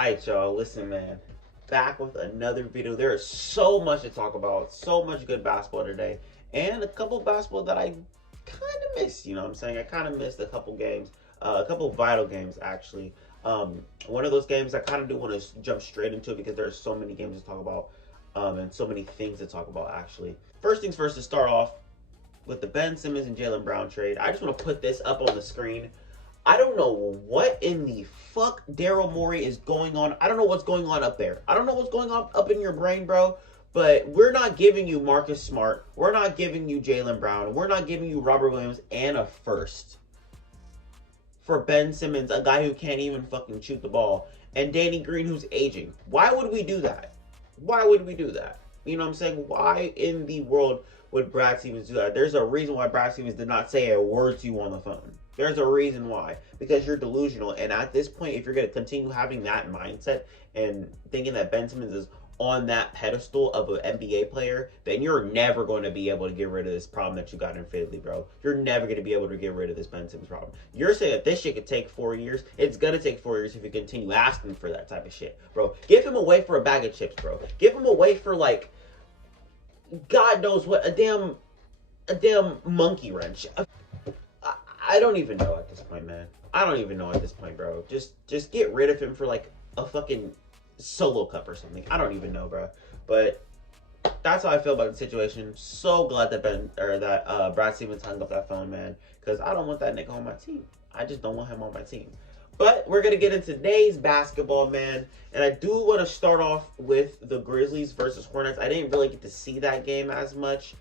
Alright, y'all, listen, man. Back with another video. There is so much to talk about, so much good basketball today, and a couple of basketball that I kind of missed. You know what I'm saying? I kind of missed a couple games, a couple vital games, actually. One of those games I kind of do want to jump straight into because there are so many games to talk about, and so many things to talk about, actually. First things first, to start off with the Ben Simmons and Jaylen Brown trade, I just want to put this up on the screen. I don't know what in the fuck Daryl Morey is going on. I don't know what's going on up there. I don't know what's going on up in your brain, bro. But we're not giving you Marcus Smart. We're not giving you Jaylen Brown. We're not giving you Robert Williams and a first for Ben Simmons, a guy who can't even fucking shoot the ball, and Danny Green, who's aging. Why would we do that? Why would we do that? You know what I'm saying? Why in the world would Brad Stevens do that? There's a reason why Brad Stevens did not say a word to you on the phone. There's a reason why. Because you're delusional. And at this point, if you're going to continue having that mindset and thinking that Ben Simmons is on that pedestal of an NBA player, then you're never going to be able to get rid of this problem that you got in Philly, bro. You're never going to be able to get rid of this Ben Simmons problem. You're saying that this shit could take 4 years. It's going to take 4 years if you continue asking for that type of shit, bro. Give him away for a bag of chips, bro. Give him away for, like, God knows what, a damn monkey wrench. I don't even know at this point, man. I don't even know at this point, bro. Just get rid of him for like a fucking solo cup or something. I don't even know, bro. But that's how I feel about the situation. So glad that Brad Stevens hung up that phone, man. Because I don't want that nigga on my team. I just don't want him on my team. But we're going to get into today's basketball, man. And I do want to start off with the Grizzlies versus Hornets. I didn't really get to see that game as much.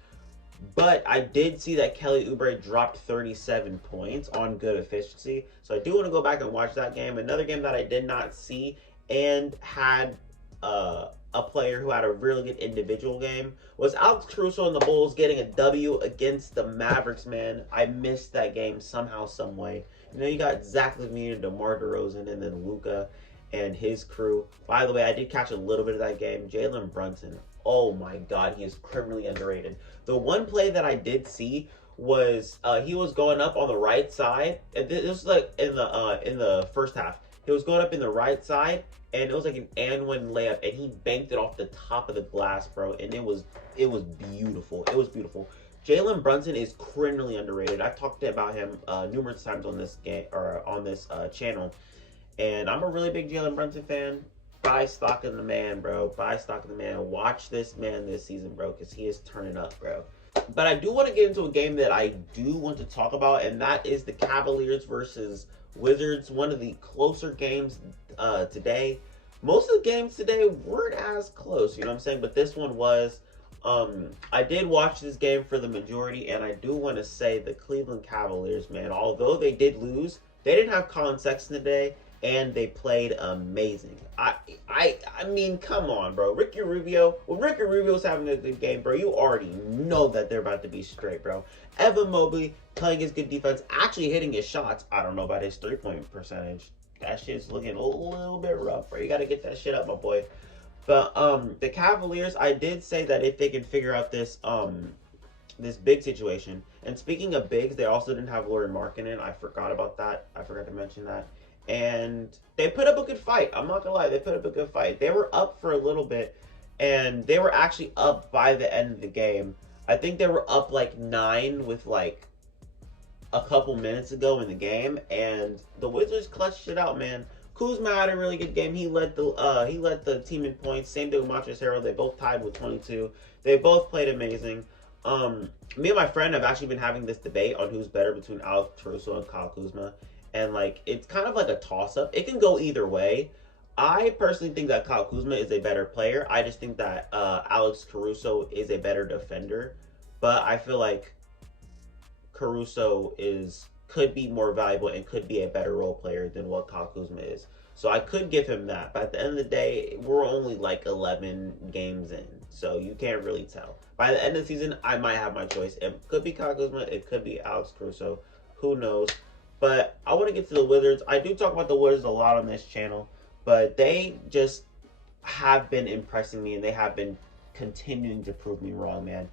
But I did see that Kelly Oubre dropped 37 points on good efficiency. So I do want to go back and watch that game. Another game that I did not see and had a player who had a really good individual game was Alex Caruso and the Bulls getting a W against the Mavericks, man. I missed that game somehow, some way. You know, you got Zach LaVine, DeMar DeRozan, and then Luka and his crew. By the way, I did catch a little bit of that game. Jalen Brunson. Oh my God, he is criminally underrated. The one play that I did see was he was going up on the right side, and this was like in the first half. He was going up in the right side, and it was like an and-one layup, and he banked it off the top of the glass, bro. And it was beautiful. It was beautiful. Jalen Brunson is criminally underrated. I've talked about him numerous times on this game or on this channel, and I'm a really big Jalen Brunson fan. Buy stock in the man, bro. Buy stock in the man. Watch this man this season, bro, because he is turning up, bro. But I do want to get into a game that I do want to talk about, and that is the Cavaliers versus Wizards. One of the closer games today. Most of the games today weren't as close, you know what I'm saying? But this one was. I did watch this game for the majority, and I do want to say the Cleveland Cavaliers, man, although they did lose, they didn't have Colin Sexton today. And they played amazing. I mean, come on, bro. Ricky Rubio. When Ricky Rubio's having a good game, bro, you already know that they're about to be straight, bro. Evan Mobley playing his good defense, actually hitting his shots. I don't know about his three-point percentage. That shit's looking a little bit rough, bro. You got to get that shit up, my boy. But the Cavaliers, I did say that if they can figure out this this big situation. And speaking of bigs, they also didn't have Lauri Markkanen. I forgot about that. I forgot to mention that. And they put up a good fight. I'm not gonna lie, they put up a good fight. They were up for a little bit, and they were actually up by the end of the game. I think they were up like 9 with like a couple minutes ago in the game, and the Wizards clutched it out, man. Kuzma had a really good game. He led the team in points. Same thing with Montrezl Harrell. They both tied with 22. They both played amazing. Me and my friend have actually been having this debate on who's better between Alex Caruso and Kyle Kuzma. And, like, it's kind of like a toss-up. It can go either way. I personally think that Kyle Kuzma is a better player. I just think that Alex Caruso is a better defender. But I feel like Caruso could be more valuable and could be a better role player than what Kyle Kuzma is. So I could give him that. But at the end of the day, we're only, like, 11 games in. So you can't really tell. By the end of the season, I might have my choice. It could be Kyle Kuzma. It could be Alex Caruso. Who knows? But I want to get to the Wizards. I do talk about the Wizards a lot on this channel, but they just have been impressing me, and they have been continuing to prove me wrong, man.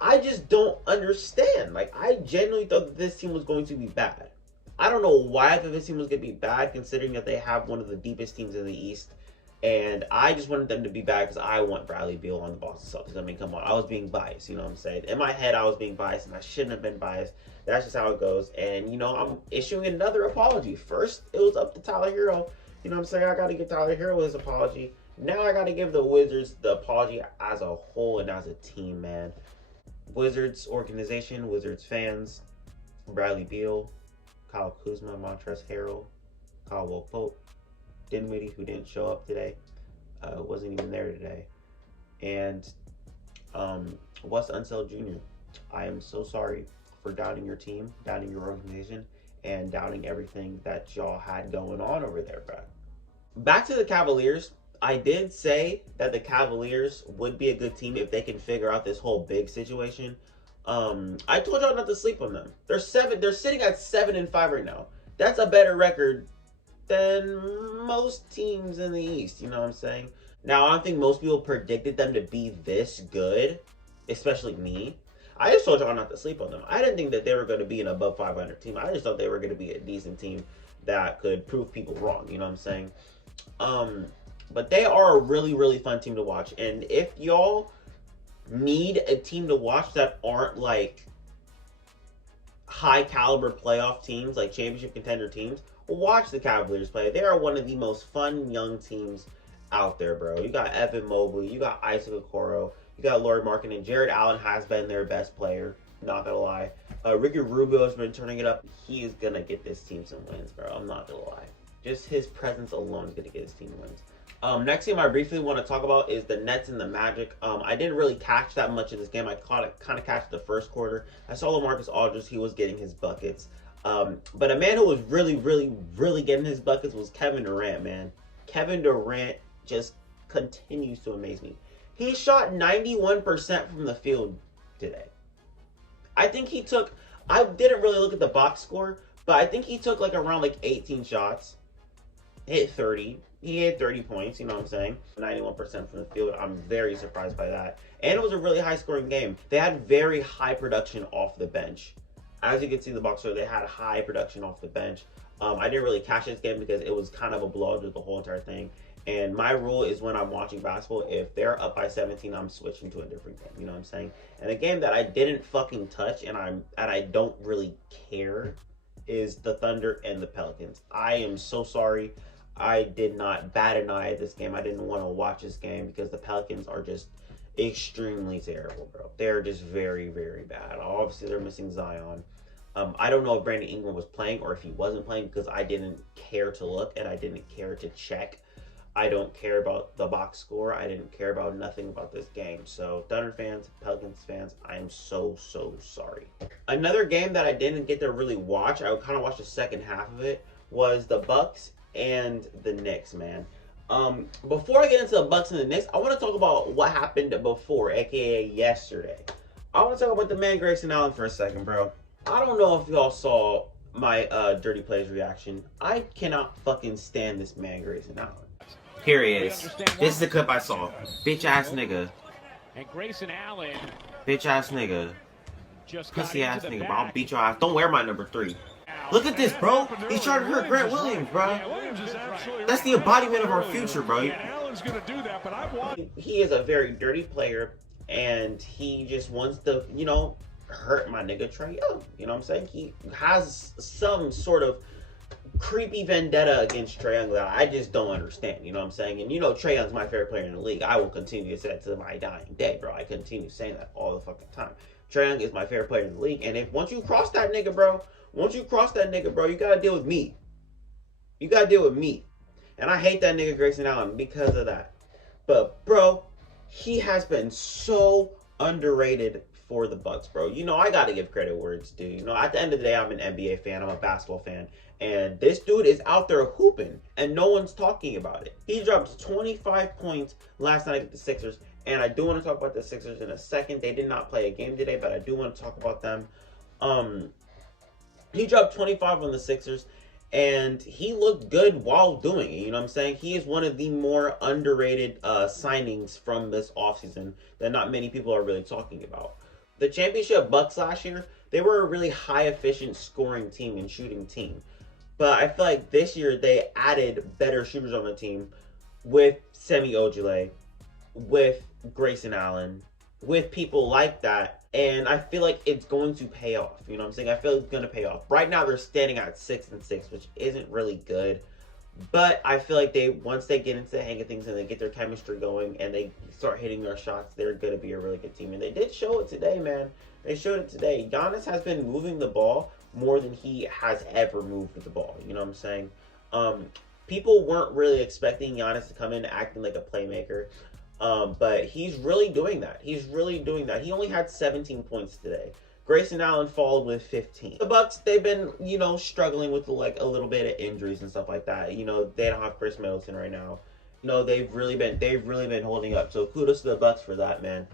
I just don't understand. Like, I genuinely thought that this team was going to be bad. I don't know why I thought this team was going to be bad, considering that they have one of the deepest teams in the East. And I just wanted them to be bad because I want Bradley Beal on the Boston Celtics. I mean, come on. I was being biased, you know what I'm saying? In my head, I was being biased, and I shouldn't have been biased. That's just how it goes. And, you know, I'm issuing another apology. First, it was up to Tyler Hero. You know what I'm saying? I got to give Tyler Hero his apology. Now I got to give the Wizards the apology as a whole and as a team, man. Wizards organization, Wizards fans, Bradley Beal, Kyle Kuzma, Montrezl Harrell, Caldwell Pope, Dinwiddie, who didn't show up today, wasn't even there today, and Wes Unseld Jr. I am so sorry for doubting your team, doubting your organization, and doubting everything that y'all had going on over there, bro. Back to the Cavaliers. I did say that the Cavaliers would be a good team if they can figure out this whole big situation. I told y'all not to sleep on them. They're sitting at 7-5 right now. That's a better record than most teams in the East, you know what I'm saying? Now, I don't think most people predicted them to be this good, especially me. I just told y'all not to sleep on them. I didn't think that they were going to be an above 500 team. I just thought they were going to be a decent team that could prove people wrong, you know what I'm saying? But they are a really, really fun team to watch. And if y'all need a team to watch that aren't like high caliber playoff teams, like championship contender teams, watch the Cavaliers play. They are one of the most fun young teams out there, bro. You got Evan Mobley, you got Isaac Okoro, you got Lauri Markkanen. Jared Allen has been their best player, not gonna lie. Ricky Rubio has been turning it up. He is gonna get this team some wins, bro. I'm not gonna lie. Just his presence alone is gonna get his team wins. Next game I briefly want to talk about is the Nets and the Magic. I didn't really catch that much of this game. I kind of catch the first quarter. I saw LaMarcus Aldridge. He was getting his buckets. But a man who was really, really, really getting his buckets was Kevin Durant, man. Kevin Durant just continues to amaze me. He shot 91% from the field today. I think he took, I didn't really look at the box score, but I think he took like around like 18 shots, hit 30. He had 30 points, you know what I'm saying? 91% from the field. I'm very surprised by that. And it was a really high-scoring game. They had very high production off the bench. As you can see in the box score, they had high production off the bench. I didn't really catch this game because it was kind of a blowout with the whole entire thing. And my rule is when I'm watching basketball, if they're up by 17, I'm switching to a different game. You know what I'm saying? And a game that I didn't fucking touch and I don't really care is the Thunder and the Pelicans. I am so sorry. I did not bat an eye at this game. I didn't want to watch this game because the Pelicans are just extremely terrible, bro. They're just very, very bad. Obviously, they're missing Zion. I don't know if Brandon Ingram was playing or if he wasn't playing because I didn't care to look and I didn't care to check. I don't care about the box score. I didn't care about nothing about this game. So, Thunder fans, Pelicans fans, I am so, so sorry. Another game that I didn't get to really watch, I kind of watched the second half of it, was the Bucks and the Knicks, man. Before I get into the Bucks and the Knicks, I want to talk about what happened before, aka yesterday. I want to talk about the man Grayson Allen for a second, bro. I don't know if y'all saw my Dirty Plays reaction. I cannot fucking stand this man Grayson Allen. Here he is. This is the clip I saw. Bitch ass nigga. And Grayson Allen. Bitch ass nigga. Pussy ass nigga, bro. I'll beat your ass. Don't wear my number 3. Look at this, bro. He's trying to hurt Grant Williams, bro. That's the embodiment of our future, bro. He is a very dirty player, and he just wants to, you know, hurt my nigga Trae Young. You know what I'm saying? He has some sort of creepy vendetta against Trae Young that I just don't understand. You know what I'm saying? And you know Trae Young's my favorite player in the league. I will continue to say that to my dying day, bro. I continue saying that all the fucking time. Trae Young is my favorite player in the league, and if once you cross that nigga, bro, you gotta deal with me. You gotta deal with me. And I hate that nigga Grayson Allen because of that. But, bro, he has been so underrated for the Bucks, bro. You know, I gotta give credit where it's due. You know, at the end of the day, I'm an NBA fan. I'm a basketball fan. And this dude is out there hooping, and no one's talking about it. He dropped 25 points last night at the Sixers. And I do want to talk about the Sixers in a second. They did not play a game today, but I do want to talk about them. He dropped 25 on the Sixers, and he looked good while doing it. You know what I'm saying? He is one of the more underrated signings from this offseason that not many people are really talking about. The championship Bucks last year, They were a really high efficient scoring team and shooting team. But I feel like this year they added better shooters on the team with Semi Ojeleye, with Grayson Allen, with people like that. And I feel like it's going to pay off. You know what I'm saying? I feel it's going to pay off. Right now they're standing at 6-6, which isn't really good. But I feel like once they get into the hang of things and they get their chemistry going and they start hitting their shots, they're going to be a really good team. And they did show it today, man. They showed it today. Giannis has been moving the ball more than he has ever moved the ball. You know what I'm saying? People weren't really expecting Giannis to come in acting like a playmaker. But he's really doing that. He's really doing that. He only had 17 points today. Grayson Allen followed with 15. The Bucks, they've been, struggling with like a little bit of injuries and stuff like that. They don't have Chris Middleton right now. They've really been holding up. So kudos to the Bucks for that, man.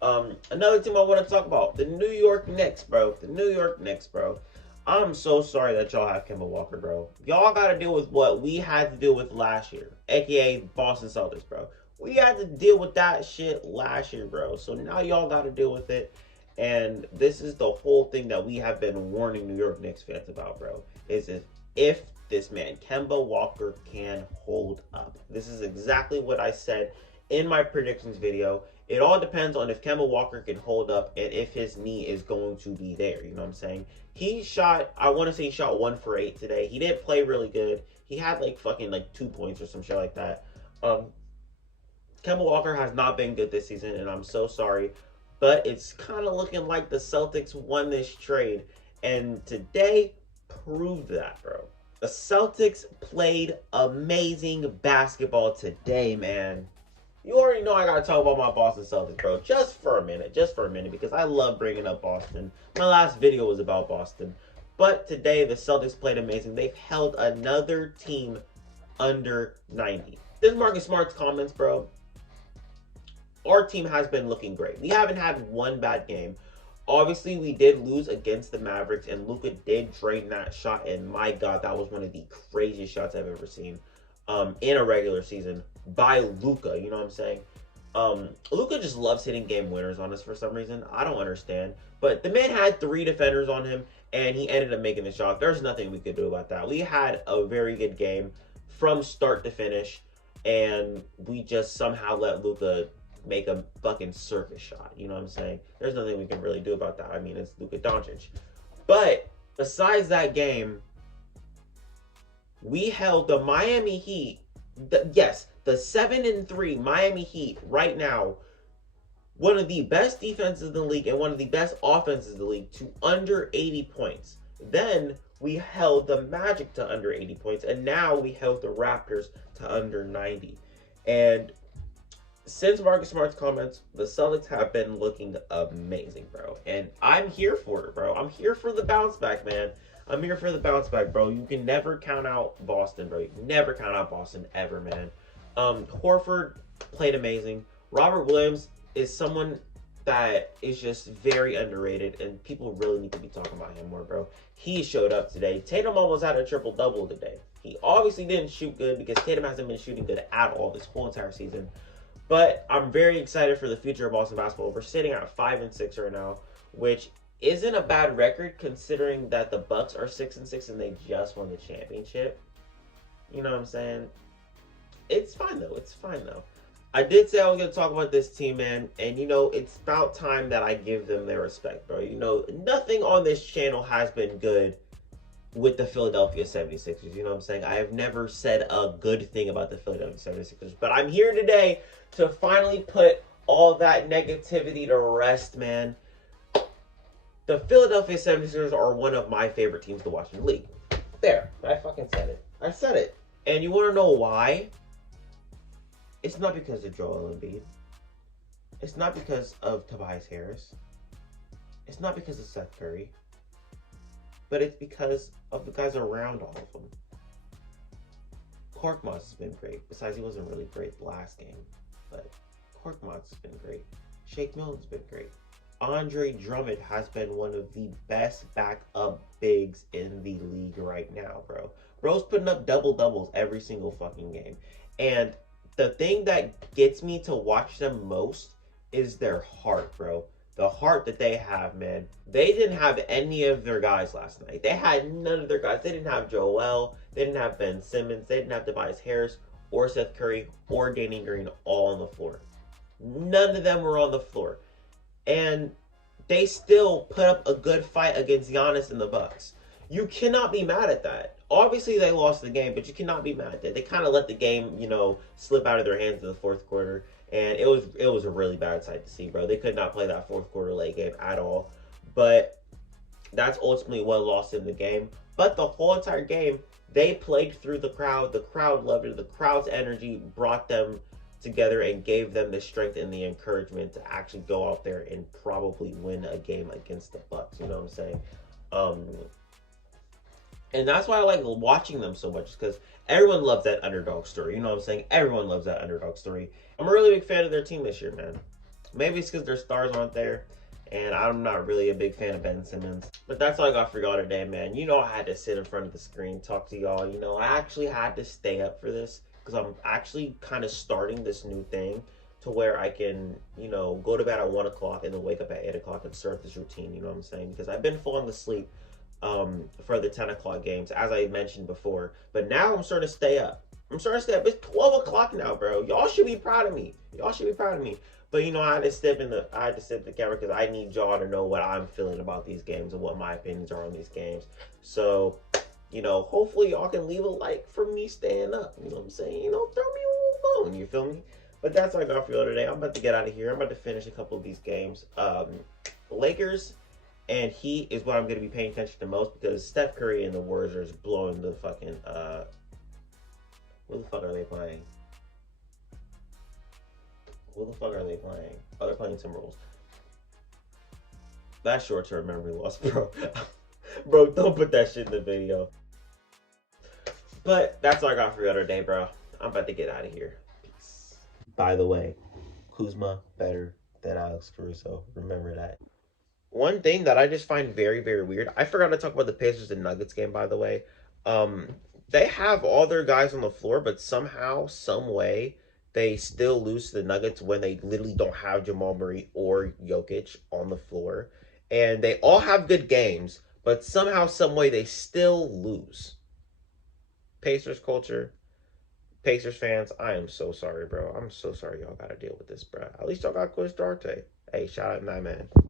Another team I want to talk about, the New York Knicks, bro. The New York Knicks, bro. I'm so sorry that y'all have Kemba Walker, bro. Y'all got to deal with what we had to deal with last year, aka Boston Celtics, bro. We had to deal with that shit last year, bro. So now y'all got to deal with it. And this is the whole thing that we have been warning New York Knicks fans about, bro. Is if this man, Kemba Walker, can hold up. This is exactly what I said in my predictions video. It all depends on if Kemba Walker can hold up and if his knee is going to be there. You know what I'm saying? He shot 1 for 8 today. He didn't play really good. He had fucking 2 points or some shit like that. Kemba Walker has not been good this season, and I'm so sorry. But it's kind of looking like the Celtics won this trade. And today proved that, bro. The Celtics played amazing basketball today, man. You already know I got to talk about my Boston Celtics, bro. Just for a minute, because I love bringing up Boston. My last video was about Boston. But today, the Celtics played amazing. They've held another team under 90. This is Marcus Smart's comments, bro. Our team has been looking great. We haven't had one bad game. Obviously, we did lose against the Mavericks, and Luka did drain that shot, and my God, that was one of the craziest shots I've ever seen in a regular season by Luka, you know what I'm saying? Luka just loves hitting game winners on us for some reason. I don't understand. But the man had 3 defenders on him, and he ended up making the shot. There's nothing we could do about that. We had a very good game from start to finish, and we just somehow let Luka make a fucking circus shot. You know what I'm saying? There's nothing we can really do about that. I mean, it's Luka Doncic. But besides that game, we held the Miami Heat. The 7-3 Miami Heat right now, one of the best defenses in the league and one of the best offenses in the league, to under 80 points. Then we held the Magic to under 80 points, and now we held the Raptors to under 90. And since Marcus Smart's comments, the Celtics have been looking amazing, bro. And I'm here for it, bro. I'm here for the bounce back, man. I'm here for the bounce back, bro. You can never count out Boston, bro. You can never count out Boston ever, man. Horford played amazing. Robert Williams is someone that is just very underrated, and people really need to be talking about him more, bro. He showed up today. Tatum almost had a triple-double today. He obviously didn't shoot good because Tatum hasn't been shooting good at all this whole entire season. But I'm very excited for the future of Boston basketball. We're sitting at 5-6 right now, which isn't a bad record considering that the Bucks are 6-6 and they just won the championship. You know what I'm saying? It's fine though. It's fine though. I did say I was going to talk about this team, man. And it's about time that I give them their respect, bro. Nothing on this channel has been good with the Philadelphia 76ers. You know what I'm saying? I have never said a good thing about the Philadelphia 76ers. But I'm here today to finally put all that negativity to rest, man. The Philadelphia 76ers are one of my favorite teams to watch in the league. There. I fucking said it. I said it. And you want to know why? It's not because of Joel Embiid. It's not because of Tobias Harris. It's not because of Seth Curry. But it's because of the guys around all of them. Korkmaz has been great. Besides, he wasn't really great last game. But Korkmaz has been great. Shake Milton's been great. Andre Drummond has been one of the best backup bigs in the league right now, bro. Bro's putting up double-doubles every single fucking game. And the thing that gets me to watch them most is their heart, bro. the heart that they have, man. They didn't have any of their guys last night. They had none of their guys. They didn't have Joel. They didn't have Ben Simmons. They didn't have Tobias Harris or Seth Curry or Danny Green all on the floor. None of them were on the floor. And they still put up a good fight against Giannis and the Bucks. You cannot be mad at that. Obviously, they lost the game, but you cannot be mad at that. They kind of let the game, slip out of their hands in the fourth quarter, and it was a really bad sight to see, bro. They could not play that fourth quarter late game at all. But that's ultimately what lost them the game. But the whole entire game, they played through the crowd. The crowd loved it. The crowd's energy brought them together and gave them the strength and the encouragement to actually go out there and probably win a game against the Bucks. You know what I'm saying? And that's why I like watching them so much, because everyone loves that underdog story. You know what I'm saying? Everyone loves that underdog story. I'm a really big fan of their team this year, man. Maybe it's because their stars aren't there, and I'm not really a big fan of Ben Simmons. But that's all I got for y'all today, man. I had to sit in front of the screen, talk to y'all. I actually had to stay up for this, because I'm actually kind of starting this new thing to where I can, go to bed at 1 o'clock and then wake up at 8 o'clock and start this routine, you know what I'm saying? Because I've been falling asleep for the 10 o'clock games, as I mentioned before. But now I'm starting to stay up. It's 12 o'clock now, bro. Y'all should be proud of me. But I had to step in the camera because I need y'all to know what I'm feeling about these games and what my opinions are on these games. So, hopefully y'all can leave a like for me staying up. You know what I'm saying? Throw me a little bone. You feel me? But that's all I got for y'all today. I'm about to get out of here. I'm about to finish a couple of these games. Lakers and Heat is what I'm going to be paying attention to most, because Steph Curry and the Warriors are just blowing the fucking, what the fuck are they playing? What the fuck are they playing? Oh, they're playing Timberwolves. That's short-term memory loss, bro. Bro, don't put that shit in the video. But that's all I got for you today, bro. I'm about to get out of here. Peace. By the way, Kuzma better than Alex Caruso. Remember that. One thing that I just find very, very weird. I forgot to talk about the Pacers and Nuggets game, by the way. They have all their guys on the floor, but somehow, some way, they still lose to the Nuggets when they literally don't have Jamal Murray or Jokic on the floor. And they all have good games, but somehow, some way, they still lose. Pacers culture, Pacers fans, I am so sorry, bro. I'm so sorry y'all got to deal with this, bro. At least y'all got Chris Duarte. Hey, shout out to that man.